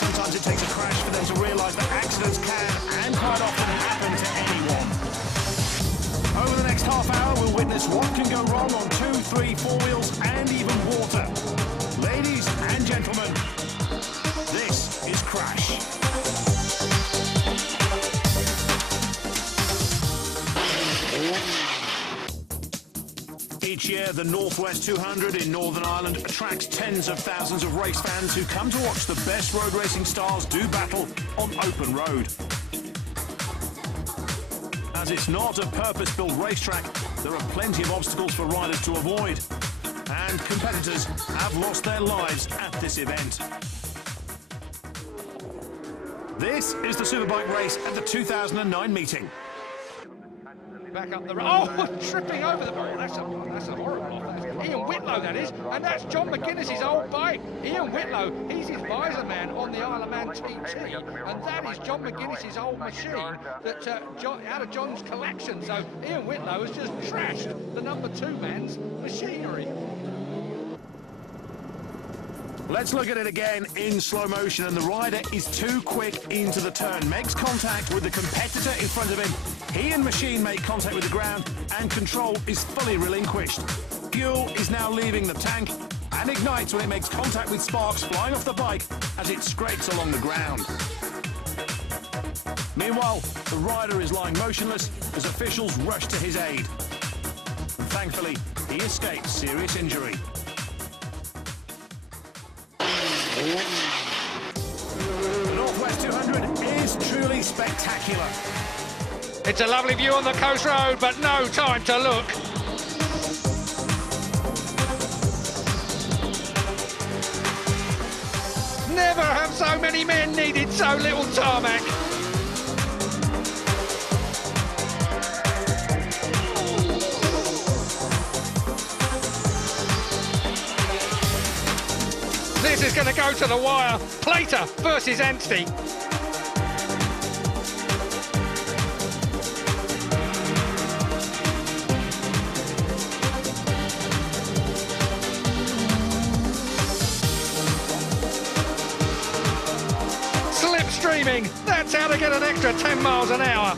sometimes it takes a crash for them to realise that accidents can and quite often happen to anyone. Over the next half hour, we'll witness what can go wrong on 2, 3, 4 wheels and even water. Ladies and gentlemen, this is Crash. Each year, the Northwest 200 in Northern Ireland attracts tens of thousands of race fans who come to watch the best road racing stars do battle on open road. As it's not a purpose-built racetrack, there are plenty of obstacles for riders to avoid. And competitors have lost their lives at this event. This is the Superbike race at the 2009 meeting. Back up the road. Oh, tripping over the barrier. That's a horrible. Ian Whitlow, that is. And that's John McGuinness's old bike. Ian Whitlow, he's his visor man on the Isle of Man TT. And that is John McGuinness's old machine that out of John's collection. So Ian Whitlow has just trashed the number 2 man's machinery. Let's look at it again in slow motion, and the rider is too quick into the turn, makes contact with the competitor in front of him. He and machine make contact with the ground, and control is fully relinquished. Fuel is now leaving the tank and ignites when it makes contact with sparks flying off the bike as it scrapes along the ground. Meanwhile, the rider is lying motionless as officials rush to his aid. And thankfully, he escapes serious injury. The Northwest 200 is truly spectacular. It's a lovely view on the coast road, but no time to look. Never have so many men needed so little tarmac. This is going to go to the wire. Plater versus Anstey. Slipstreaming. That's how to get an extra 10 miles an hour.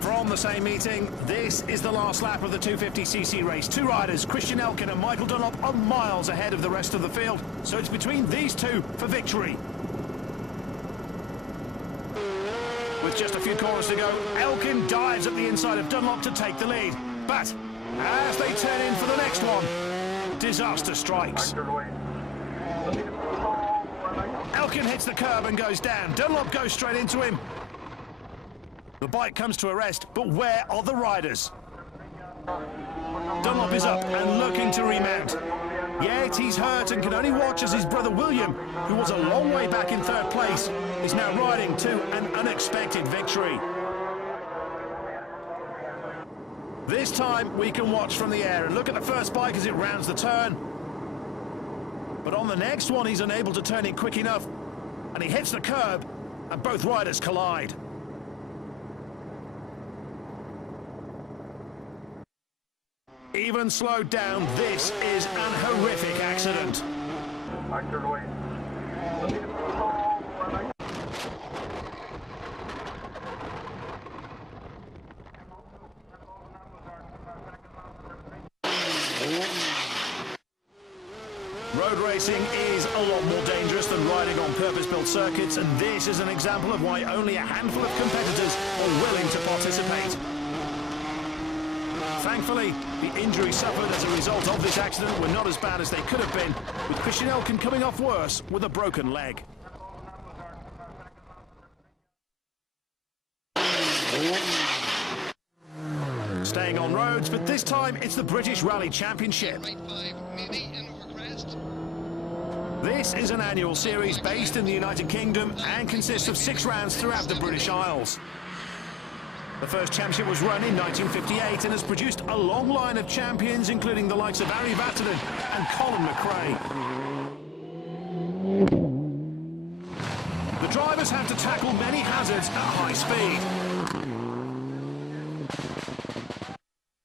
From the same meeting, this is the last lap of the 250cc race. 2 riders, Christian Elkin and Michael Dunlop, are miles ahead of the rest of the field, so it's between these two for victory. With just a few corners to go, Elkin dives at the inside of Dunlop to take the lead. But as they turn in for the next one, disaster strikes. Elkin hits the curb and goes down. Dunlop goes straight into him. The bike comes to a rest, but where are the riders? Dunlop is up and looking to remount. Yet he's hurt and can only watch as his brother William, who was a long way back in 3rd place, is now riding to an unexpected victory. This time we can watch from the air and look at the first bike as it rounds the turn. But on the next one he's unable to turn it quick enough, and he hits the curb and both riders collide. Even slowed down, this is an horrific accident. Road racing is a lot more dangerous than riding on purpose-built circuits, and this is an example of why only a handful of competitors are willing to participate. Thankfully, the injuries suffered as a result of this accident were not as bad as they could have been, with Christian Elkin coming off worse with a broken leg. Staying on roads, but this time it's the British Rally Championship. This is an annual series based in the United Kingdom and consists of 6 rounds throughout the British Isles. The first championship was run in 1958 and has produced a long line of champions, including the likes of Harry Vatanen and Colin McRae. drivers have to tackle many hazards at high speed.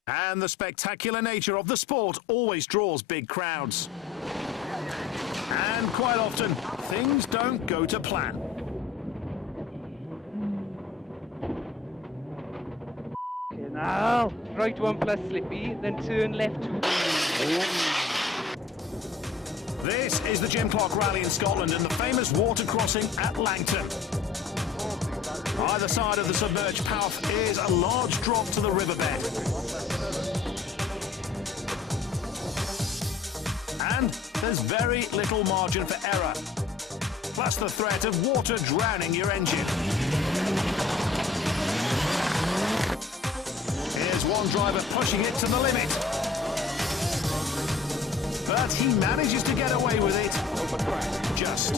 And the spectacular nature of the sport always draws big crowds. And quite often, things don't go to plan. Now, right one plus slippy, then turn left 2. This is the Gym Clock Rally in Scotland and the famous water crossing at Langton. Either side of the submerged path is a large drop to the riverbed. And there's very little margin for error. Plus the threat of water drowning your engine. Here's one driver pushing it to the limit. But he manages to get away with it. Just.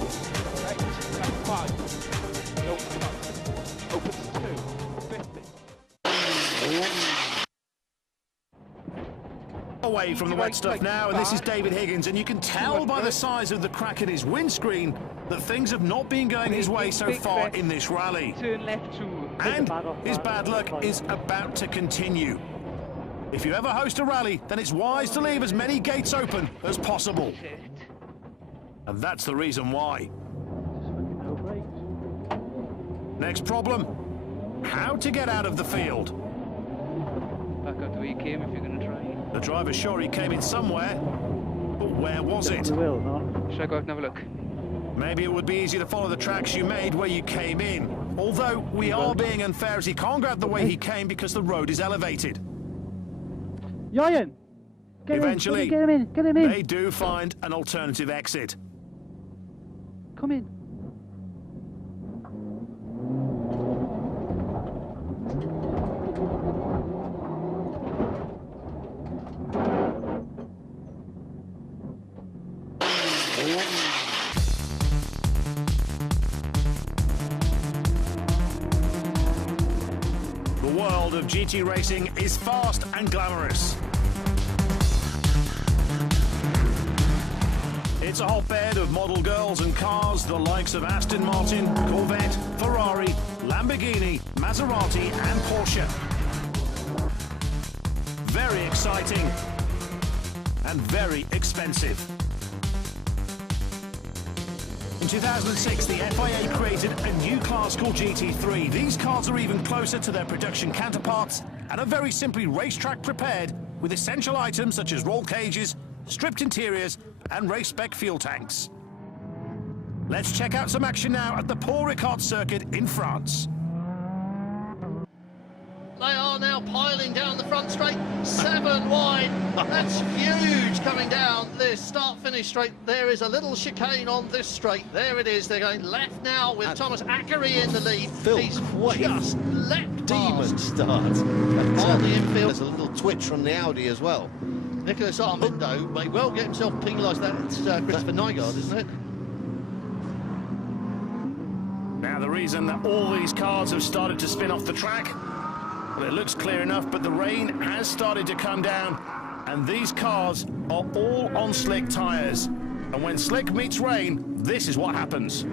Away from the wet stuff now, and this is David Higgins, and you can tell by the size of the crack in his windscreen that things have not been going his way so far in this rally. Turn left 2. And his bad luck is about to continue. If you ever host a rally, then it's wise to leave as many gates open as possible. And that's the reason why. Next problem, how to get out of the field. Back out the way you came if you're going to try. The driver's sure he came in somewhere, but where was it? Should I go out and have a look? Maybe it would be easy to follow the tracks you made where you came in. Although we are being unfair as he can't go out the way he came because the road is elevated. Ryan, Eventually, get him in. they do find an alternative exit. Come in. The world of GT racing is fast and glamorous. It's a hotbed of model girls and cars, the likes of Aston Martin, Corvette, Ferrari, Lamborghini, Maserati and Porsche. Very exciting and very expensive. In 2006, the FIA created a new class called GT3. These cars are even closer to their production counterparts and are very simply racetrack prepared with essential items such as roll cages, stripped interiors and race spec fuel tanks. Let's check out some action now at the Paul Ricard circuit in France. They are now piling down the front straight, 7 wide. That's huge coming down this start-finish straight. There is a little chicane on this straight. There it is. They're going left now with Thomas Ackery in the lead. He's just leapt demon past start. on the infield. There's a little twitch from the Audi as well. Nicholas Armando may well get himself penalised. That's Christopher Nygaard, isn't it? Now the reason that all these cars have started to spin off the track, well, it looks clear enough, but the rain has started to come down, and these cars are all on slick tyres. And when slick meets rain, this is what happens.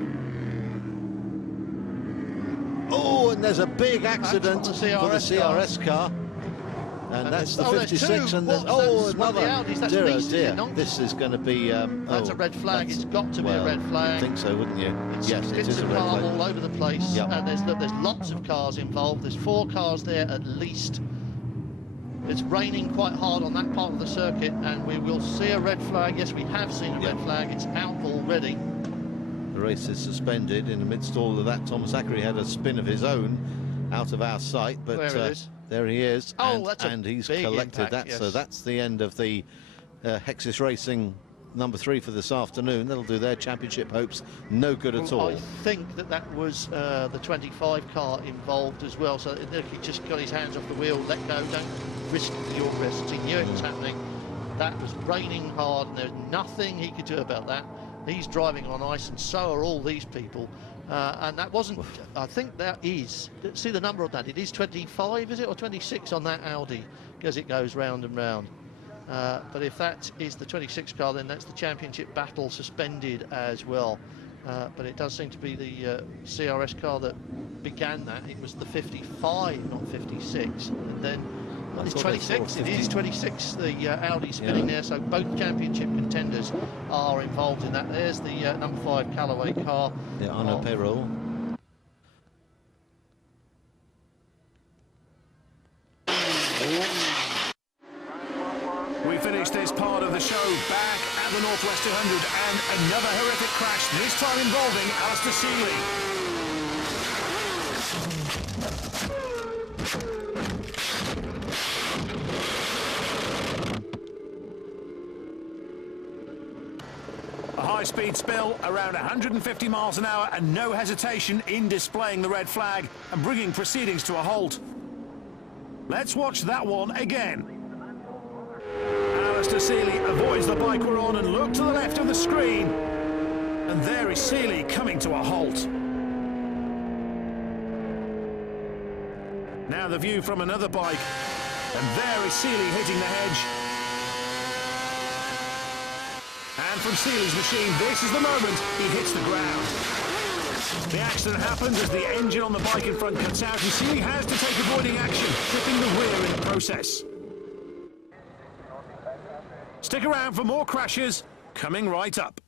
Oh, and there's a big accident That's for the CRS car. And that's the there's 56, two. and there's, That's one of the another. Audis. That's Dear, oh Reese, is it dear, not? this is going to be... That's a red flag. It's got to be a red flag. You'd think so, wouldn't you? It's Yes, it bits is a of red car flag. all over the place, Yep. and there's lots of cars involved. There's 4 cars there at least. It's raining quite hard on that part of the circuit, and we will see a red flag. Yes, we have seen a red flag. It's out already. The race is suspended. In the midst of all of that, Thomas Ackery had a spin of his own out of our sight, but There it is. there he is. Oh, that's a and he's big collected impact, that. So yes. that's the end of the Hexis Racing number 3 for this afternoon. That'll do their championship hopes no good at all. I think that was the 25 car involved as well. So he just got his hands off the wheel, let go, don't risk your risks. He knew it was happening. That was raining hard, and there's nothing he could do about that. He's driving on ice, and so are all these people. And that wasn't, I think that is, see the number on that, it is 25, is it, or 26 on that Audi, as it goes round and round. But if that is the 26 car, then that's the championship battle suspended as well. but it does seem to be the CRS car that began that. It was the 55, not 56, and then well, it's 26. It is 26. The Audi spinning there, so both championship contenders are involved in that. There's the number 5 Callaway car. Yeah, Arnaud Perrault. We finished this part of the show back at the Northwest 200 and another horrific crash, this time involving Alistair Seeley. A high-speed spill around 150 miles an hour and no hesitation in displaying the red flag and bringing proceedings to a halt. Let's watch that one again. Alistair Seeley avoids the bike we're on and look to the left of the screen. And there is Seeley coming to a halt. Now the view from another bike. And there is Seeley hitting the hedge. And from Seeley's machine, this is the moment he hits the ground. The accident happens as the engine on the bike in front cuts out and Seeley has to take avoiding action, tripping the rear in the process. Stick around for more crashes coming right up.